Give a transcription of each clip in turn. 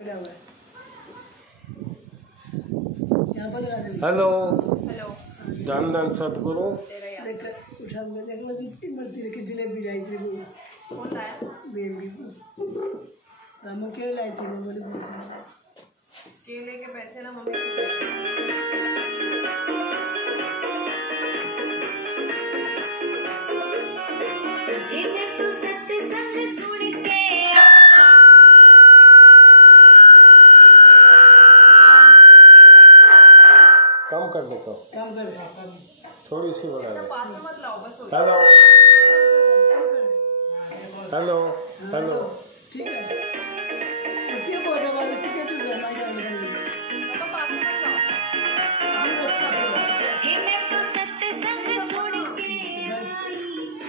Hello hello धन धन सतगुरु जलेबी लाई थी कौन लाया बेबी हम केले लाई थी केले के पैसे ना मम्मी कम कर दे तो कम कर थोड़ी सी बना दे पास में मत लाओ बस हेलो हेलो हेलो ठीक है कितनी बोल रहा है कितनी तू जाना है पापा पास में मत लाओ ये मैं तो सत्य संग सुन के आई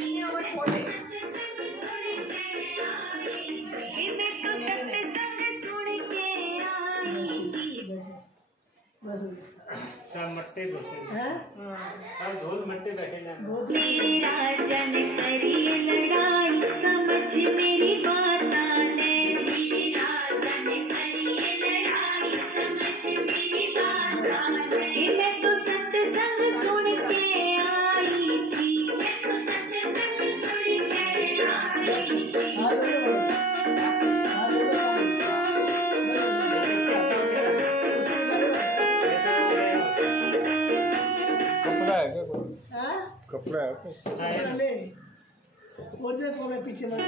ये और बोले ये मैं तो सत्य संग सुन के आई बस मट्टे बैठे हैं हां ढोल मट्टे बैठे ना मेरे राजा ने करी लड़ाई समझ मेरी बात ने मेरे राजा ने करी लड़ाई समझ मेरी बात ने मैं तो सत्संग सुन के आई थी मैं तो सत्संग सुन के आई थी कपड़ा है ले और देखो मैं पीछे मत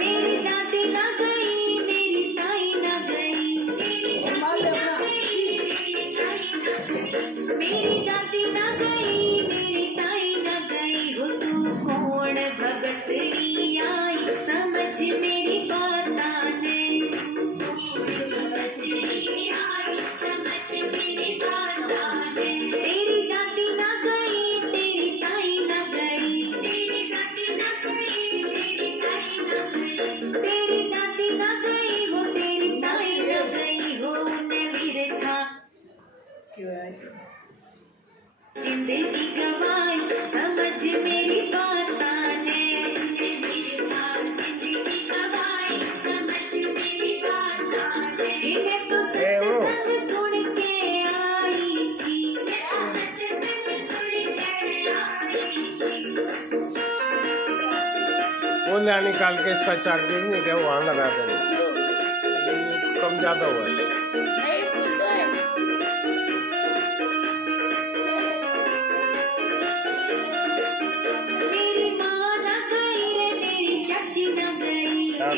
मेरी दादी ना गई मेरी ताई ना गई मेरी दादी ना गई मेरी ताई ना गई हो तू कौन भगतड़ी आई समझ मेरी बात ने जिंदगी गवाई समझ मेरी बात ने जिंदगी गवाई समझ मेरी बात ने मैं तो सत्संग सुन के आई थी सत्संग सुन के आई थी वो नया निकाल के इसका चार्जिंग नहीं क्या वहाँ लगा देंगे कम ज़्यादा हुआ है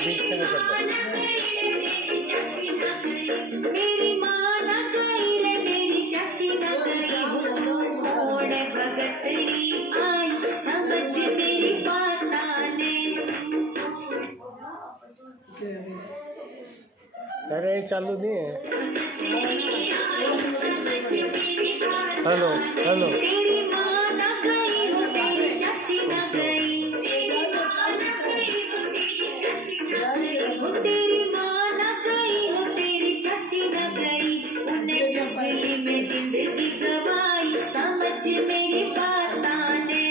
बीच से निकल मेरी माँ ना गई रे मेरी चाची ना गई हो कौन भगतड़ी आई समझ मेरी बात ने अरे चालू नहीं है हेलो हेलो तेरी माँ ना गई हो तेरी चाची ना गई तेरी माँ ना गई हो तेरी चाची ना गई उन्हें चुगली में जिंदगी गवाई समझ मेरी बात ने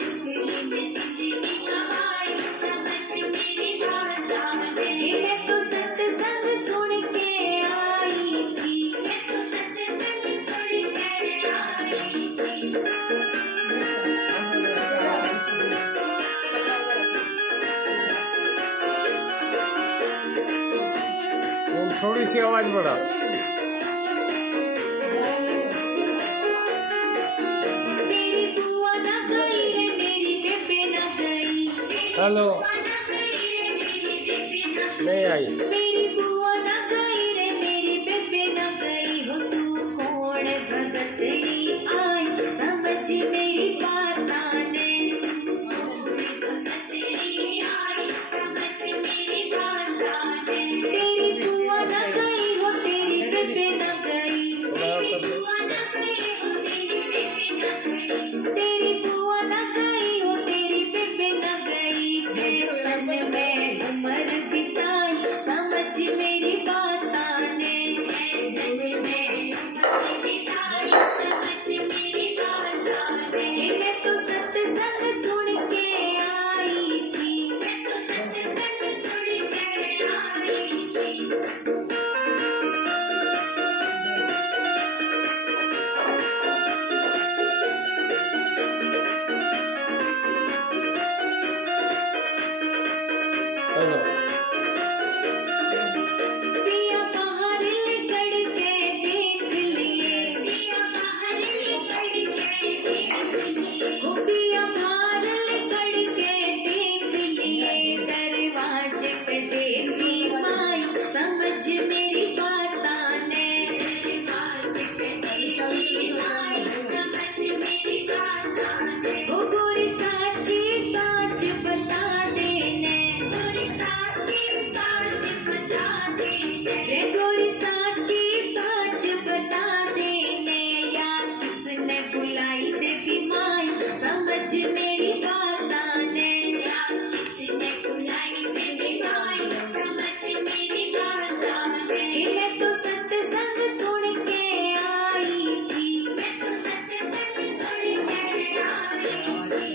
चुगली में जिंदगी गवाई समझ मेरी बात ने मैं तो सत्संग सुन के आई थी मैं तो सत्संग सुन के आई थी थोड़ी सी आवाज बढ़ा मेरी बुआ ना गई रे मेरी बेबे ना गई हेलो नहीं आई मेरी बुआ ना गई रे मेरी बेबे ना गई हो तू कौन भगतड़ी आई समझ मेरी बात ने भगतड़ी आई समझ मेरी बात ने तेरी बुआ ना गई हो तेरी बेबे ना गई तेरी बुआ ना गई हो तेरी बेबे ना गई तेरी बुआ ना गई हो तेरी बेबे ना गई संग में उम्र बिताई समझ पिया बाहर लिकड़ के देख लिए, पिया बाहर लिकड़ के देख लिए, ओ पिया बाहर लिकड़ के देख लिए, दरवाजे पे देखी माई समझ मेरी बात आने, दरवाजे पे देखी माई समझ मेरी बात आने, ओ गोरी साची साच बता देने, गोरी साची साच बता देने, रे गोरी साची साच बता देने, या किसने बुलाई देवी माई समझ मेरी बात आने, या किसने बुलाई देवी माई समझ मेरी बात आने, कि मैं तो सत्संग सुन के आई थी, मैं तो सत्संग सुन के आई थी।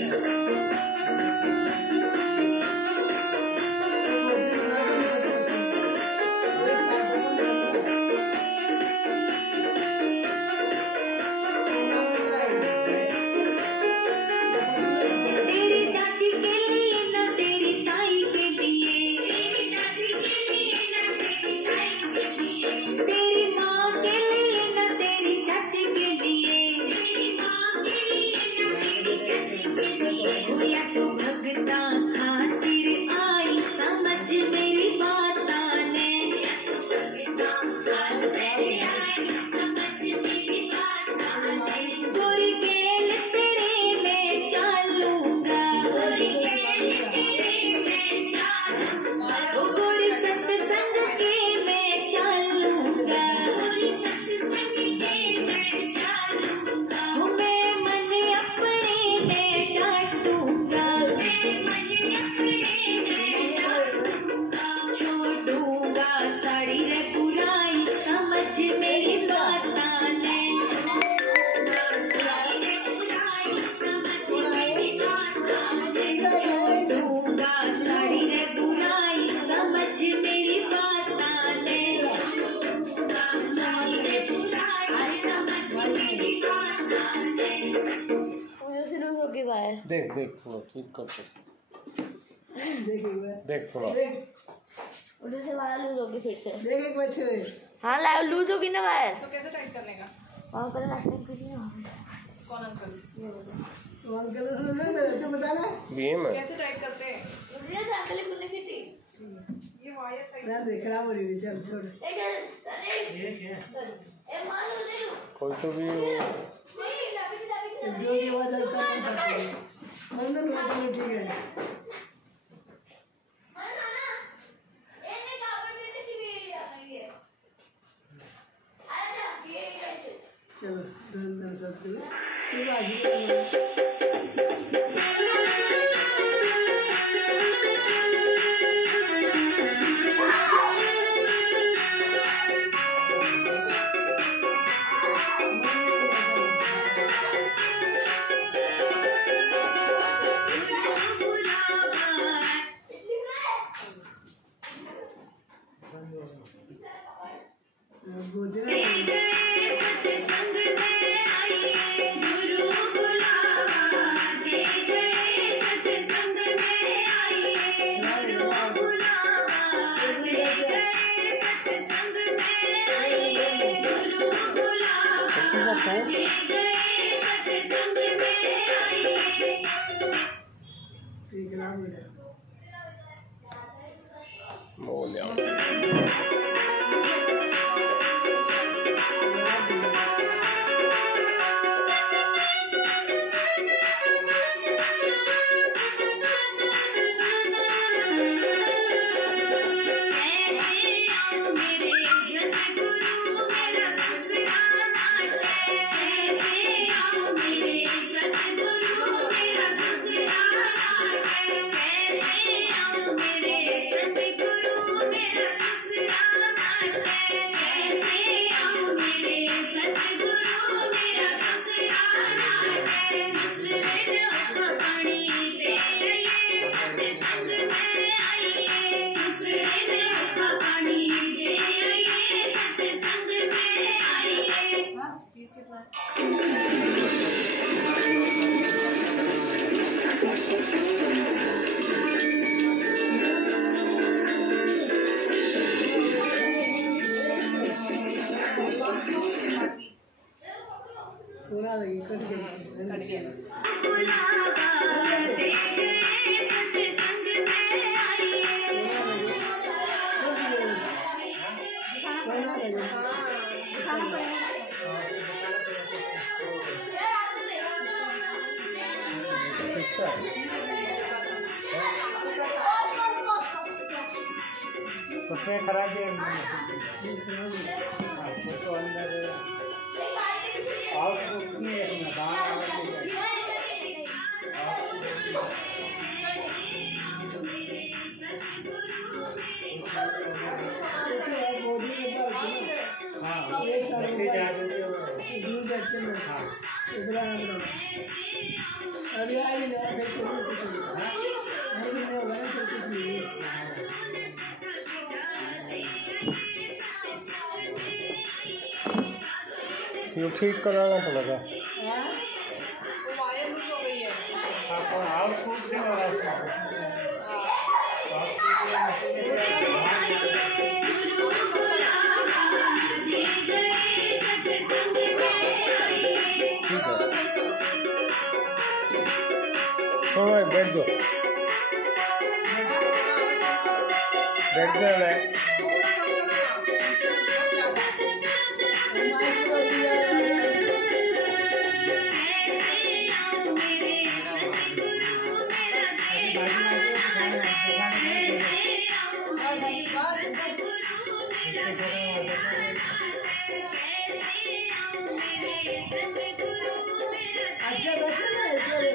तेरी दादी के लिए ना तेरी ताई के लिए, तेरी दादी के लिए ना तेरी ताई के लिए, तेरी माँ के लिए ना तेरी चाची के लिए, तेरी माँ के लिए ना तेरी चाची के लिए, होया तो भगता खातिर आई समझ मेरी बात आने, या तो भगता खातिर आई समझ मेरी बात आने, गोरी गेल तेरे में चालूंगा, गोरी गेल तेरे में चालूंगा, ओ गोरी सत्संग के में चालूंगा, गोरी सत्संग के में चालूंगा, ओ मैं मन अपने में डांटूंगा, मैं मन अपने में डांटूंगा, छोड़ूंगा साड़ी रे बुराई समझ मेरी बात आने, छोड़ूंगा साड़ी रे बुराई समझ मेरी बात आने, साड़ी रे बुराई समझ मेरी बात आने। मुझे से लूज होगी बाहर। देख देख थोड़ा ठीक कर सकते, देख थोड़ा उधर से बाहर लूज होगी फिर से। देख एक बच्चे हाँ लाइव लूज होगी ना बाहर। तो कैसे टाइट करने का? वहाँ कल एक्टिंग की थी ना। कौन अंकल? तो अंकल ने मेरे तो बताना बीएम है। कैसे टाइट करते हैं? मुझे ना अंकल की की थी। ये वायर टाइट। मैं देख रहा हूँ रही चल छोड़ ए चल अरे ये क्या? ए मान लो ले लो। कोई तो भी वो नहीं दाबी जो की आवाज करता है मंदन हुआ तो ठीक है चलो धन धन सत्य सुबह बढ़ गया किसका उसमें खराब है तो अंदर आउटपुट नहीं है अपना हाँ लकड़ी जा रही है हाँ ये ठीक कराना पड़ेगा। वो वायर लूज हो गई है आपको आउटपुट नहीं हो रहा है बैठ जाओ बैठ जाना है। अच्छा वैसे ना चले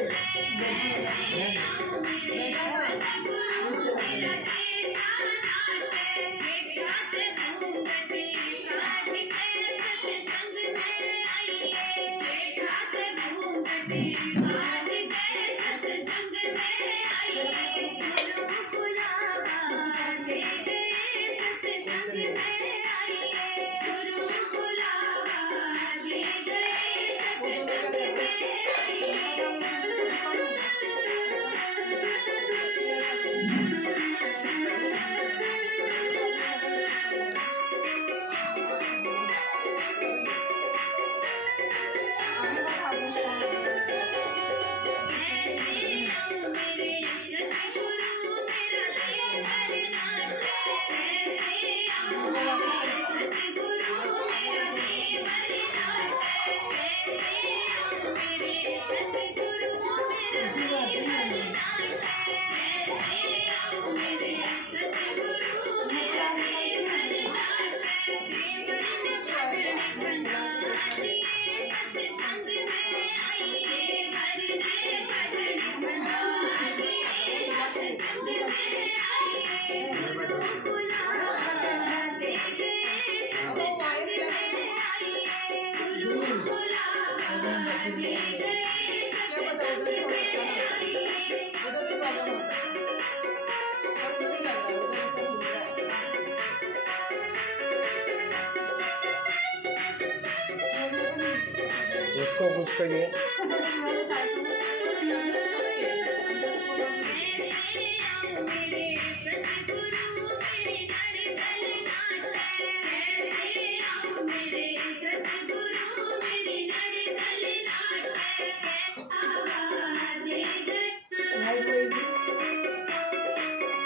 उसको कुछ करिए।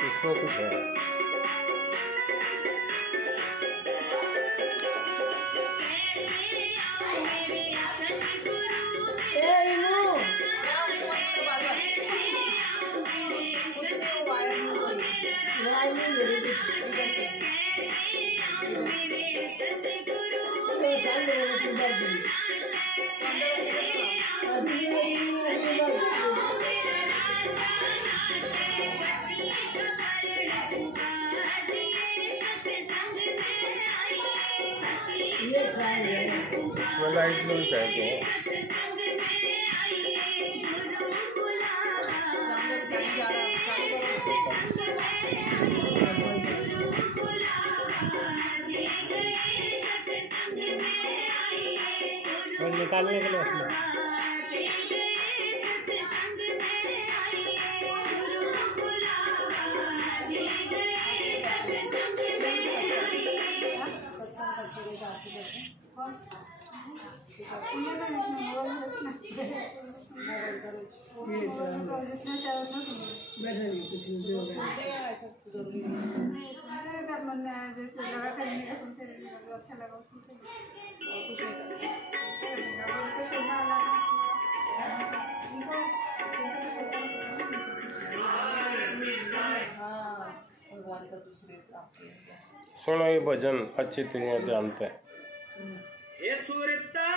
इसको कुछ है इसमें लाइट नहीं कहते हैं। और निकालने के लिए उसमें Iya, बैठा नहीं कुछ नहीं जो होगा सुनो ये भजन अच्छी तरह ध्यान से। ये सुरता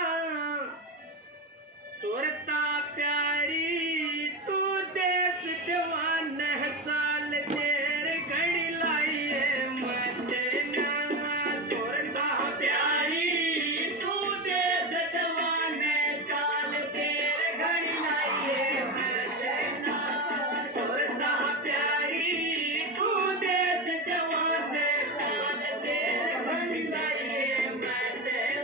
सुरता प्यारी तू देश जवान है साल तेर घड़ी लाई है मचना सुरता प्यारी तू देश जवान है साल तेर घड़ी लाई है मचना सुरता प्यारी तू देश जवान है साल तेर घड़ी लाई है मचना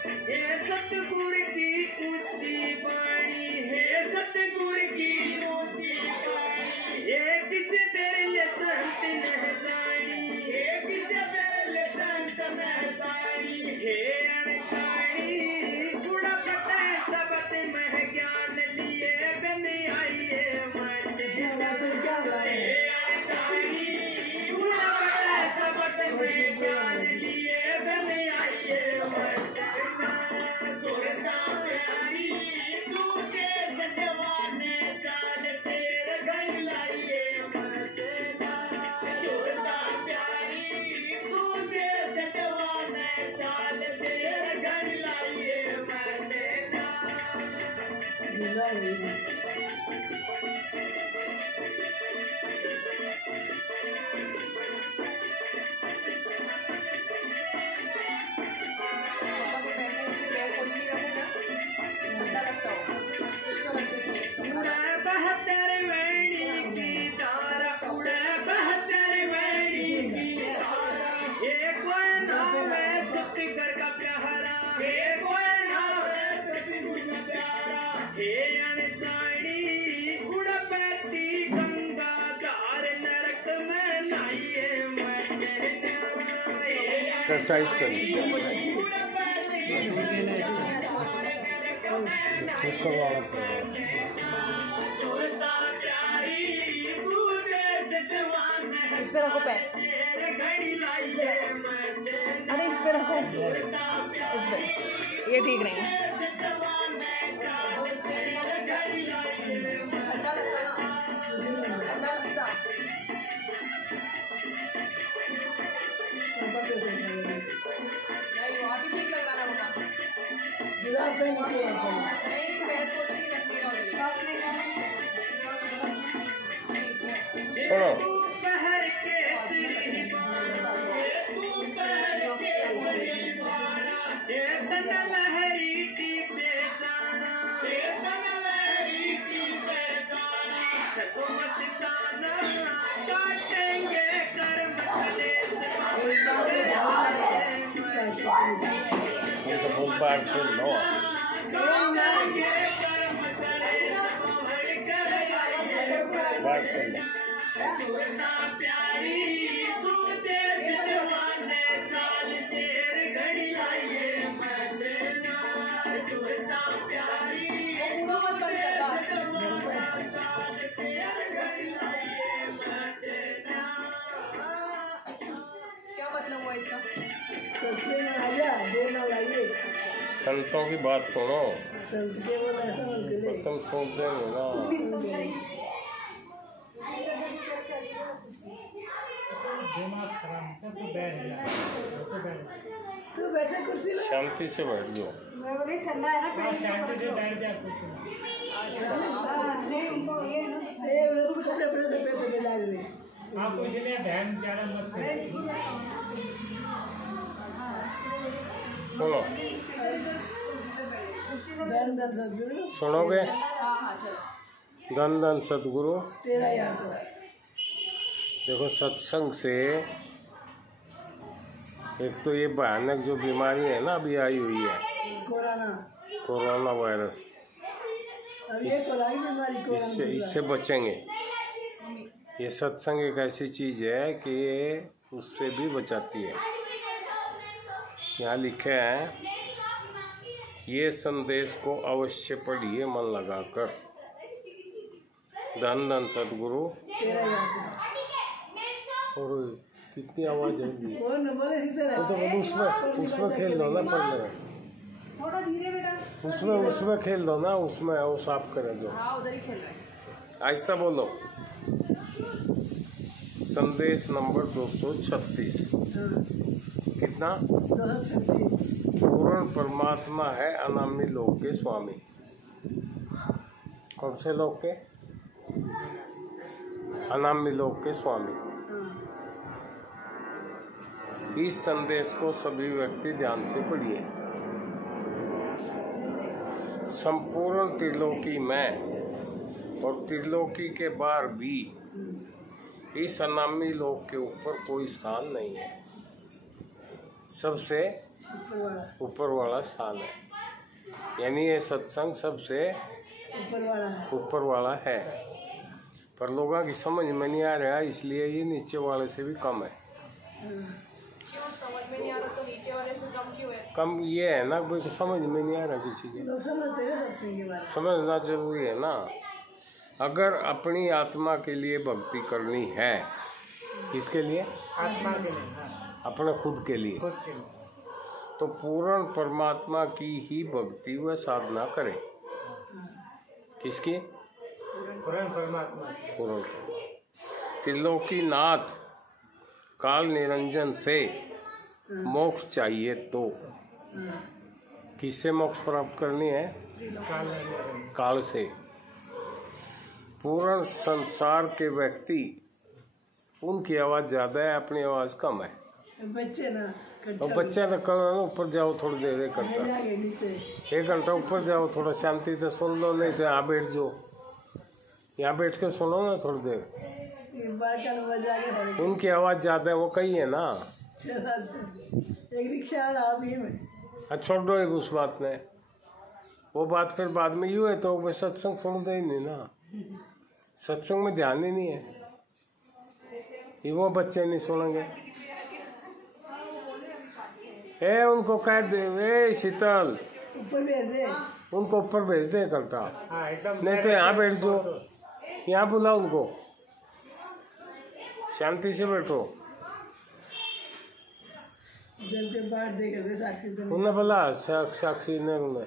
सतगुर की ऊंची बाणी है सतगुर की ऊंची बाणी ये किस तेरे संत नहसानी ये किस तेरे संत नहसानी हे अणसानी गुड़ा पता सबत मह ज्ञान लिए बन आइए मचे क्या हुआ है अणसानी गुड़ा पता सबत मह ज्ञान लिए बन आइए मचे सुरता प्यारी तू के जवान काल तेरे घर लाइए मचना सुरता प्यारी तू के जवान काल तेरे घर लाइए मचना ढीला है उड़े बहत्तर वेणी की तारा उड़े बहत्तर वेणी की तारा ये कोई नाम है छत्तीसगढ़ का प्यारा ये कोई नाम है छत्तीसगढ़ का प्यारा हे अनसानी उड़ पैती गंगा धार नरक में नाइए मचना टाइट कर इसको वाला सुरता प्यारी तू देश जवान है इस पे रखो पैर घड़ी लाइए मचना अरे इस पे रखो इस पे ये ठीक नहीं है ठंडा लगता ना ठंडा लगता नहीं वहाँ भी ठीक लग रहा ना होगा जुराब पे नीचे रखो नहीं पैर पोछ के रखने का सुनो शहर के श्री तू शहर के श्री तन लहरी की बेजाना तन लहरी की बेजाना सको मस्ताना काटेंगे कर्म कलेश ये तो बहुत बार तो लो काटेंगे कर्म कलेश बात कर लो सुरता प्यारी तू देश संतों की बात सुनो, संत केवल ऐसा बोले तुम सुनते हो ना। दिमाग खराब है तो बैठ जा, तो बैठ जा। तू बैठे कुर्सी में शांति से बैठ जाओ। मैं बोली ठंडा है ना हाँ, शांति से बैठ जा कुछ नहीं। नहीं उनको ये ना ए उनको कपड़े पड़े से पैसे मिला दे आप कुछ नहीं, बहन ज़्यादा मत करो। सुनो, धन धन सदगुरु सुनोगे? हाँ हाँ चलो धन धन सदगुरु। तेरा याद हो देखो, सत्संग से एक तो ये भयानक जो बीमारी है ना अभी आई हुई है, कोरोना वायरस, अब ये कोलाई बीमारी इससे इससे बचेंगे। ये सत्संग एक ऐसी चीज है कि ये उससे भी बचाती है। यहाँ लिखे हैं, ये संदेश को अवश्य पढ़िए मन लगाकर। धन धन सदगुरु। तेरा याद हो और कितनी आवाज है ये? कौन बोले सीधे वो तो बोलो उसमें खेल दो ना, पढ़ लो थोड़ा धीरे बेटा उसमें खेल दो ना, उसमें वो साफ करे दो। हाँ उधर ही खेल रहा है आहिस्ता बोलो। संदेश नंबर 236। कितना? 236 पूर्ण परमात्मा है अनामी लोक के स्वामी। कौन से लोक के? अनामी लोक के स्वामी। इस संदेश को सभी व्यक्ति ध्यान से पढ़िए। संपूर्ण त्रिलोकी में और त्रिलोकी के बाहर भी इस अनामी लोक के ऊपर कोई स्थान नहीं है, सबसे ऊपर वाला स्थान है। यानी ये सत्संग सबसे ऊपर वाला है। पर लोगों की समझ में नहीं आ रहा, इसलिए ये नीचे वाले से भी कम है। क्यों समझ में नहीं आ रहा? तो नीचे वाले से कम क्यों है? कम ये है ना, कोई को समझ में नहीं आ रहा किसी के। लोग समझते हैं सत्संग के बारे समझना जरूरी है ना। अगर अपनी आत्मा के लिए भक्ति करनी है, किसके लिए? आत्मा के लिए, हाँ, अपने खुद के लिए। खुद के लिए। तो पूर्ण परमात्मा की ही भक्ति व साधना करें। किसकी? पूर्ण परमात्मा। पूर्ण। त्रिलोकी नाथ काल निरंजन से मोक्ष चाहिए तो किससे मोक्ष प्राप्त करनी है? काल से। पूर्ण संसार के व्यक्ति, उनकी आवाज़ ज़्यादा है, अपनी आवाज़ कम है। बच्चे ना और बच्चे तो करो ऊपर जाओ थोड़ी देर, एक घंटा, जाके नीचे 1 घंटा ऊपर जाओ, थोड़ा शांति से सुन लो। नहीं तो यहाँ बैठ जाओ, यहाँ बैठ के सुनो ना थोड़ी देर। बालकन में जाके उनकी आवाज़ ज़्यादा है, वो कही है ना। एक रिक्शा वाला अभी में अच्छा छोड़ दो एक उस बात में, वो बात फिर बाद में यूँ है तो वे सत्संग सुनते ही नहीं ना। सत्संग में ध्यान ही नहीं है, ये वो बच्चे नहीं सुनेंगे। ए उनको कह दे, ए शीतल ऊपर भेज दे उनको ऊपर भेज दे करता, हाँ एकदम। नहीं तो यहाँ बैठ जाओ, यहाँ बुलाओ उनको, शांति से बैठो। जल के बाद देखे थे साक्षी तो उन्हें बोला साक्षी ने, उन्हें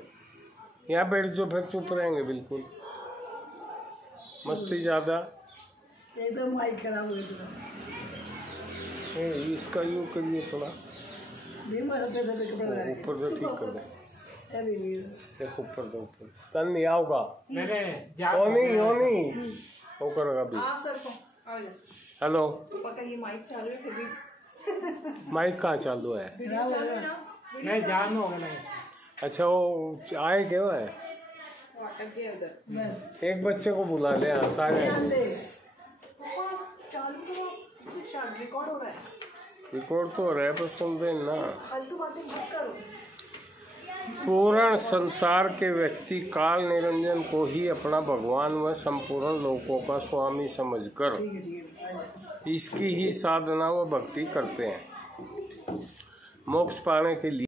यहाँ बैठ जाओ, फिर चुप रहेंगे बिल्कुल। मस्ती ज़्यादा। एकदम माइक खराब हो गया। इसका यूँ करिए थोड़ा बीमा सफेद सफेद कपड़ा लगाए ऊपर से ठीक कर दे, अभी नहीं देखो ऊपर दो, ऊपर तन नहीं आओगा। मैंने ओ नहीं वो करेगा अभी। हाँ सर को आ जा। हेलो, पता ये माइक चालू है फिर भी माइक कहाँ चालू है? खराब हो गया नहीं जान हो गया। अच्छा वो आए क्यों है? वो अटक गया उधर। एक बच्चे को बुला ले, हाँ सारे चालू करो, रिकॉर्ड हो रहा है। रिकॉर्ड तो हो रहा है पर सुन दे ना। फालतू बातें मत करो। पूर्ण संसार के व्यक्ति काल निरंजन को ही अपना भगवान व संपूर्ण लोकों का स्वामी समझकर इसकी ही साधना व भक्ति करते हैं। मोक्ष पाने के लिए